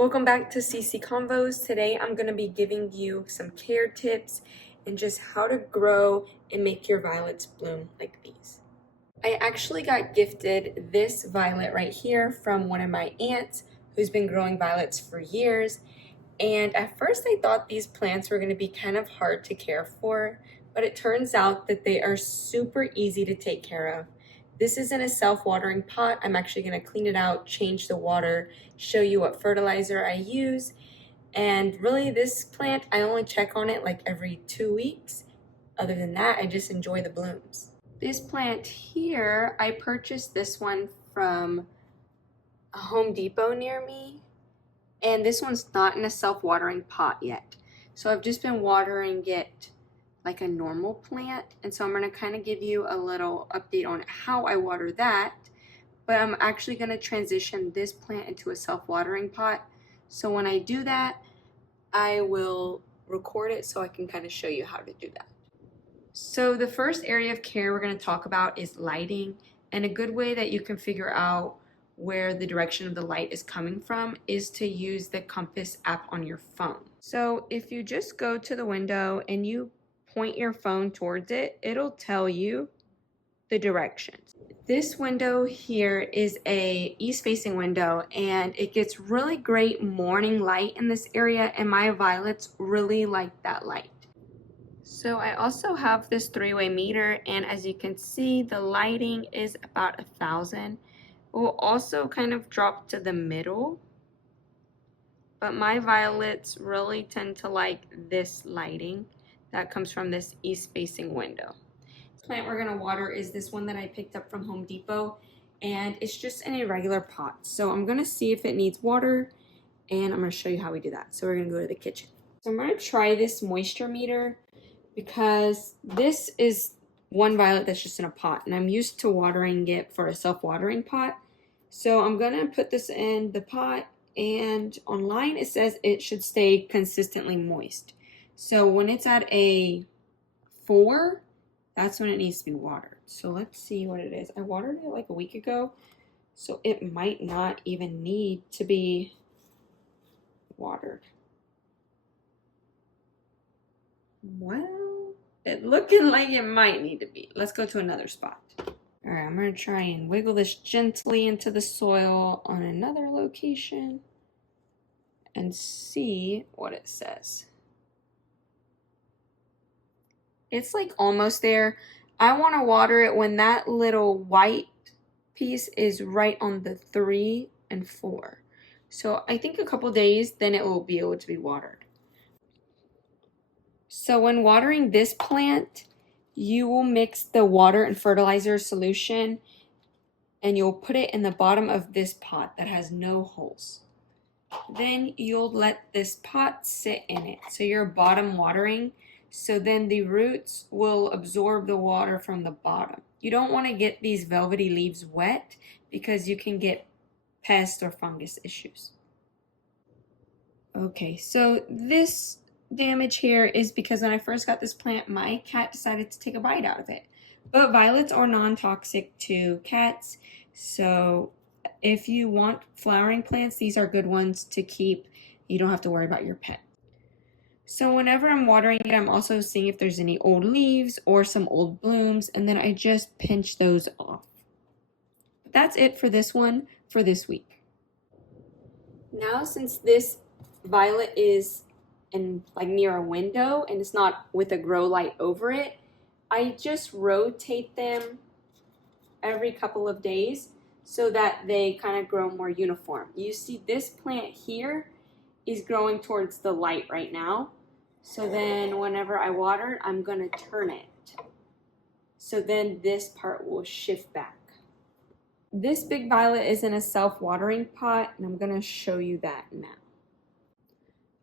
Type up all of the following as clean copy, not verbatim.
Welcome back to CC Convos. Today I'm going to be giving you some care tips and just how to grow and make your violets bloom like these. I actually got gifted this violet right here from one of my aunts who's been growing violets for years. And at first I thought these plants were going to be kind of hard to care for, but it turns out that they are super easy to take care of. This is in a self-watering pot. I'm actually going to clean it out, change the water, show you what fertilizer I use. And really this plant, I only check on it like every 2 weeks. Other than that, I just enjoy the blooms. This plant here, I purchased this one from a Home Depot near me. And this one's not in a self-watering pot yet. So I've just been watering it like a normal plant, and so I'm going to kind of give you a little update on how I water that, but I'm actually going to transition this plant into a self-watering pot. So when I do that, I will record it so I can kind of show you how to do that. So the first area of care we're going to talk about is lighting, and a good way that you can figure out where the direction of the light is coming from is to use the compass app on your phone. So if you just go to the window and you point your phone towards it, it'll tell you the directions. This window here is a east-facing window, and it gets really great morning light in this area, and my violets really like that light. So I also have this three-way meter, and as you can see, the lighting is about 1,000. It will also kind of drop to the middle, but my violets really tend to like this lighting that comes from this east-facing window. The plant we're going to water is this one that I picked up from Home Depot, and it's just in a regular pot. So I'm going to see if it needs water, and I'm going to show you how we do that. So we're going to go to the kitchen. So I'm going to try this moisture meter because this is one violet that's just in a pot, and I'm used to watering it for a self-watering pot. So I'm going to put this in the pot, and online it says it should stay consistently moist. So when it's at a 4, that's when it needs to be watered. So let's see what it is. I watered it like a week ago, so it might not even need to be watered. Well, it's looking like it might need to be. Let's go to another spot. All right, I'm going to try and wiggle this gently into the soil on another location and see what it says. It's like almost there. I want to water it when that little white piece is right on the 3 and 4. So I think a couple days, then it will be able to be watered. So when watering this plant, you will mix the water and fertilizer solution, and you'll put it in the bottom of this pot that has no holes. Then you'll let this pot sit in it. So you're bottom watering. So then the roots will absorb the water from the bottom. You don't want to get these velvety leaves wet because you can get pest or fungus issues. Okay, so this damage here is because when I first got this plant, my cat decided to take a bite out of it. But violets are non-toxic to cats, so if you want flowering plants, these are good ones to keep. You don't have to worry about your pet. So whenever I'm watering it, I'm also seeing if there's any old leaves or some old blooms, and then I just pinch those off. But that's it for this one for this week. Now, since this violet is in like near a window and it's not with a grow light over it, I just rotate them every couple of days so that they kind of grow more uniform. You see this plant here is growing towards the light right now. So then whenever I water it, I'm going to turn it. So then this part will shift back. This big violet is in a self-watering pot, and I'm going to show you that now.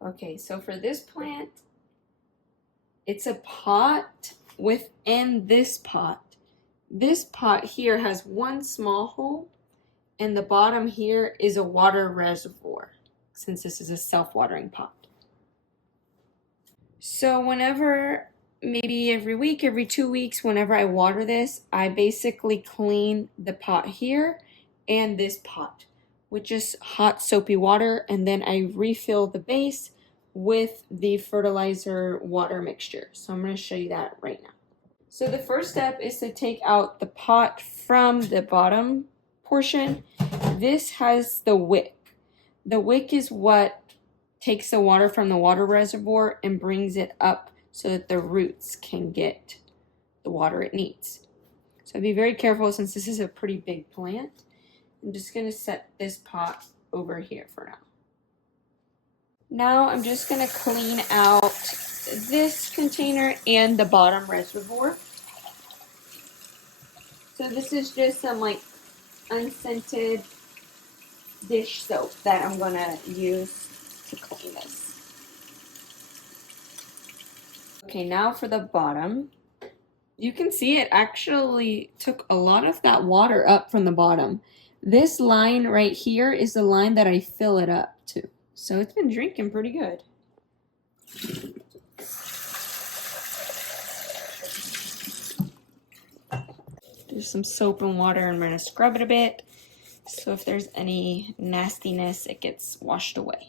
Okay, so for this plant, it's a pot within this pot. This pot here has one small hole, and the bottom here is a water reservoir, since this is a self-watering pot. So whenever, maybe every week, every 2 weeks, whenever I water this, I basically clean the pot here and this pot. with just hot soapy water, and then I refill the base with the fertilizer water mixture. So I'm going to show you that right now. So the first step is to take out the pot from the bottom portion. This has the wick. The wick is what takes the water from the water reservoir and brings it up so that the roots can get the water it needs. So be very careful since this is a pretty big plant. I'm just going to set this pot over here for now. Now I'm just going to clean out this container and the bottom reservoir. So this is just some like unscented dish soap that I'm going to use to clean this. Okay, now for the bottom. You can see it actually took a lot of that water up from the bottom. This line right here is the line that I fill it up to. So it's been drinking pretty good. There's some soap and water, and I'm going to scrub it a bit. So if there's any nastiness, it gets washed away.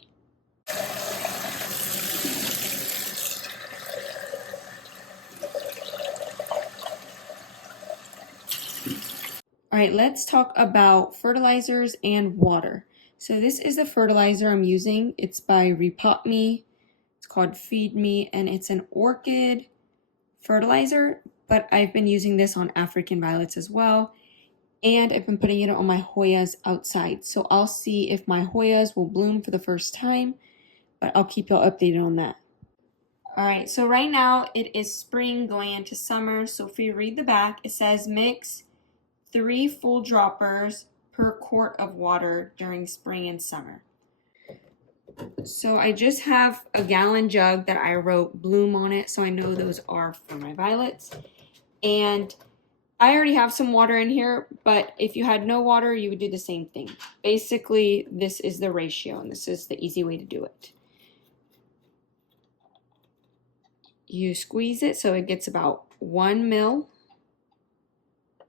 All right, let's talk about fertilizers and water. So this is the fertilizer I'm using. It's by Repot Me. It's called Feed Me, and it's an orchid fertilizer, but I've been using this on African violets as well. And I've been putting it on my Hoyas outside. So I'll see if my Hoyas will bloom for the first time, but I'll keep y'all updated on that. All right, so right now it is spring going into summer. So if you read the back, it says mix 3 full droppers per quart of water during spring and summer. So I just have a gallon jug that I wrote bloom on it, so I know those are for my violets. And I already have some water in here, but if you had no water, you would do the same thing. Basically, this is the ratio, and this is the easy way to do it. You squeeze it so it gets about 1 ml,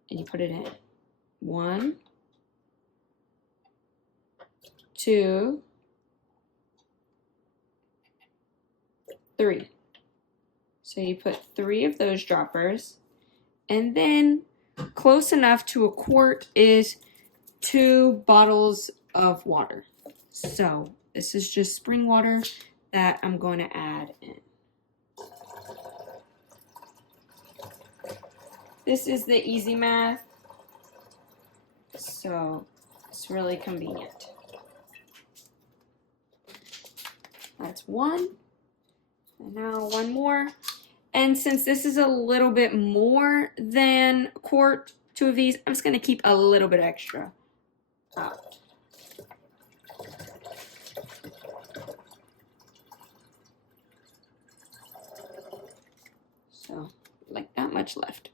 and you put it in. 1, 2, 3. So you put 3 of those droppers, and then close enough to a quart is 2 bottles of water. So this is just spring water that I'm going to add in. This is the easy math, so it's really convenient. That's 1, and now 1 more. And since this is a little bit more than a quart, 2 of these, I'm just going to keep a little bit extra out. So, like that much left.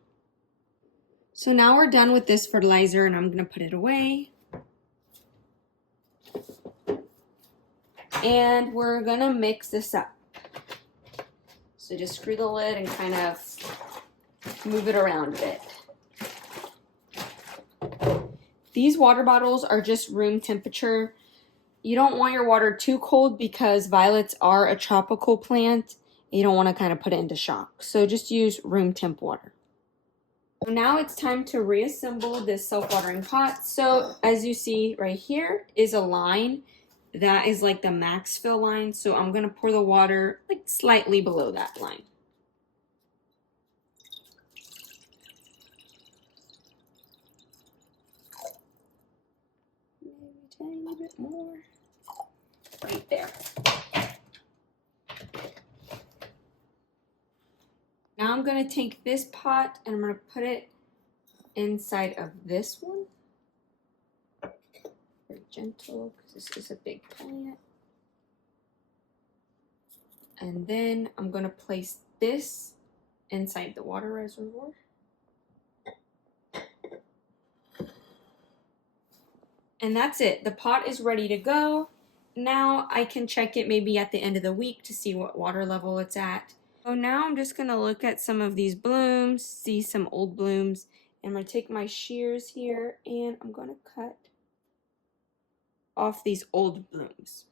So now we're done with this fertilizer, and I'm going to put it away. And we're going to mix this up. So just screw the lid and kind of move it around a bit. These water bottles are just room temperature. You don't want your water too cold because violets are a tropical plant. You don't want to kind of put it into shock. So just use room temp water. So now it's time to reassemble this self-watering pot. So as you see right here is a line that is like the max fill line. So I'm going to pour the water like slightly below that line. Maybe a tiny bit more. Right there. Now I'm going to take this pot and I'm going to put it inside of this one. Very gentle because this is a big plant. And then I'm going to place this inside the water reservoir. And that's it. The pot is ready to go. Now I can check it maybe at the end of the week to see what water level it's at. So now I'm just going to look at some of these blooms, see some old blooms, and I'm going to take my shears here and I'm going to cut off these old blooms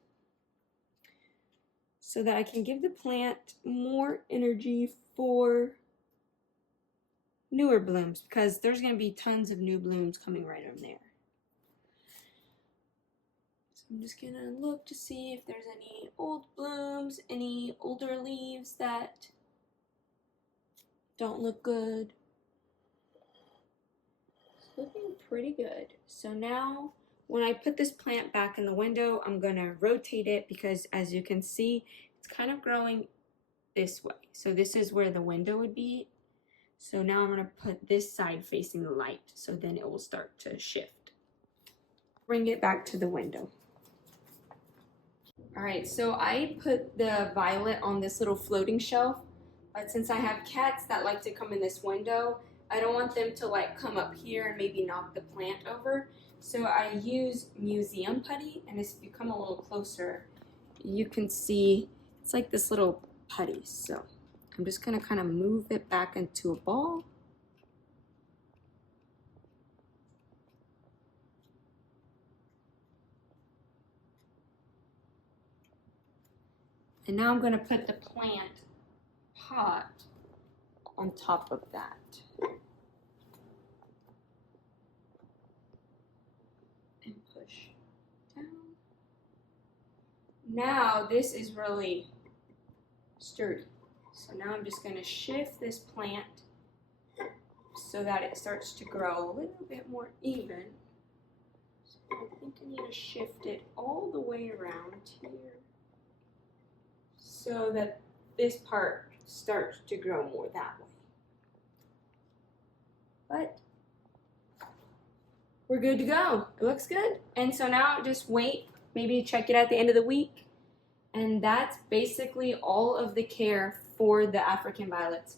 so that I can give the plant more energy for newer blooms, because there's going to be tons of new blooms coming right on there. So I'm just going to look to see if there's any old blooms, any older leaves that don't look good. It's looking pretty good. So now when I put this plant back in the window, I'm going to rotate it because, as you can see, it's kind of growing this way. So this is where the window would be. So now I'm going to put this side facing the light, so then it will start to shift. Bring it back to the window. All right, so I put the violet on this little floating shelf, but since I have cats that like to come in this window, I don't want them to like come up here and maybe knock the plant over. So I use museum putty, and if you come a little closer, you can see it's like this little putty. So I'm just gonna kind of move it back into a ball. And now I'm gonna put the plant pot on top of that. And push down. Now this is really sturdy. So now I'm just going to shift this plant so that it starts to grow a little bit more even. So I think I need to shift it all the way around here so that this part starts to grow more that way. But we're good to go. It looks good. And so now just wait, maybe check it at the end of the week. And that's basically all of the care for the African violets.